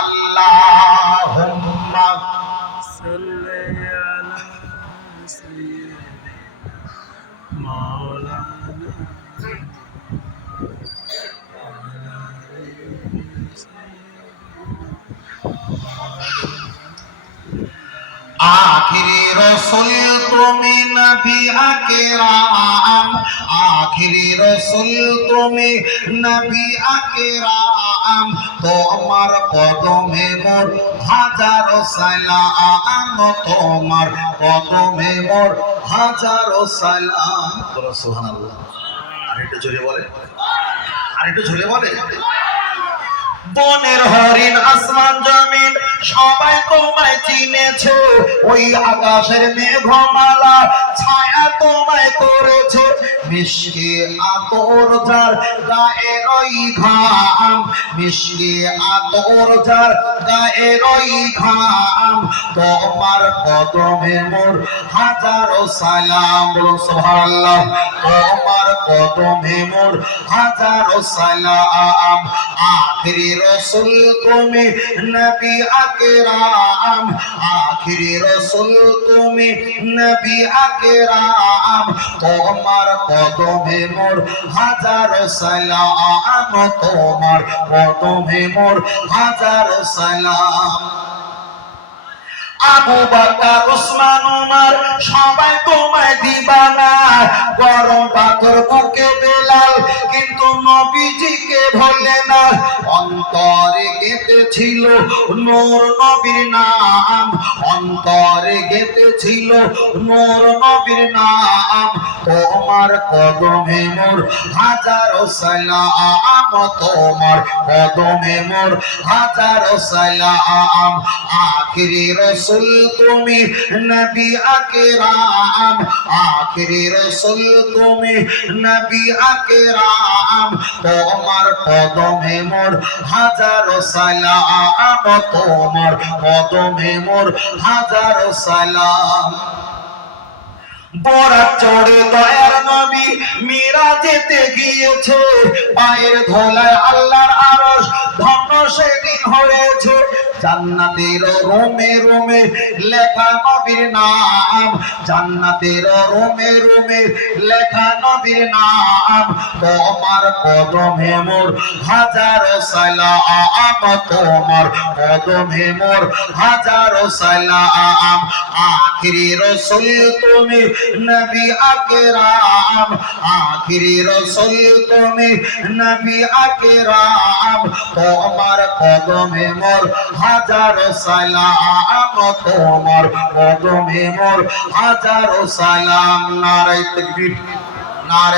আল্লাহুম্মা সাল্লি আলা সাইয়্যিদিনা মাওলানা আখিরি রসুল তুমি নবী আকরাম, আখিরি রসুল তুমি নবী আকরাম, তোমার কদমে মোর হাজারো সালাম, তোমার কদমে মোর হাজারো সালাম। বলো সুবহানাল্লাহ। আরেকটু জোরে বলে, আরেকটু জোরে বলে। বনের হরিণ আসমান জমিন সবাই তোমায় চিনেছে, ওই আকাশের মেঘমালা ছায়া তোমায় করেছে, মিষ্টি আতর যার গায়ের ওই ঘাম, মিষ্টি আতর যার গায়ের ওই ঘাম, তোমার কদমে মোর হাজারো সালাম। বলুন সুবহানাল্লাহ। তোমার কদমে মোর হাজারো সালাম। আখিরি রসুল তুমি নবী আকরাম, আখিরি রসুল তুমি নবী আকরাম, তোমার কদমে মোর হাজারো সালাম, তোমার কদমে মোর হাজারো সালাম। আবু বকর উসমান উমর সবাই তোমায় দিবানা, গরম পাথর বুকে বেলাল কিন্তু নবীজিকে ভোলে না, অন্তরে গেঁথেছিল নূর নবীর নাম, অন্তরে গেঁথেছিল নূর নবীর নাম, তোমার কদমে মোর হাজারো সালাম, তোমার কদমে মোর হাজারো সালাম। আখিরি রসুল তুমি নবী আকরাম, আখিরি রসুল তুমি নবী আকরাম, তোমার কদমে মোর হাজারো সালাম, তোমার কদমে মোর হাজারো সালাম। বরাত চড়ে দয়ার নবী মিরাজেতে গিয়েছে, পায়ের ধুলায় আল্লাহর আরশ ধন্য সেদিন হয়েছে, জান্নাতের রোমে রোমে লেখা নবীর নাম, জান্নাতের রোমে রোমে লেখা নবীর নাম, তোমার কদমে মোর হাজারো সালাম, তোমার কদমে মোর হাজারো সালাম। আখিরি রসুল তুমি নবী আকরাম, আখিরি রসুল তুমি নবী আকরাম, তোমার কদমে মোর হাজারো সালাম, তোমার কদমে মোর হাজারো সালাম। নারে তাকবীর, নারে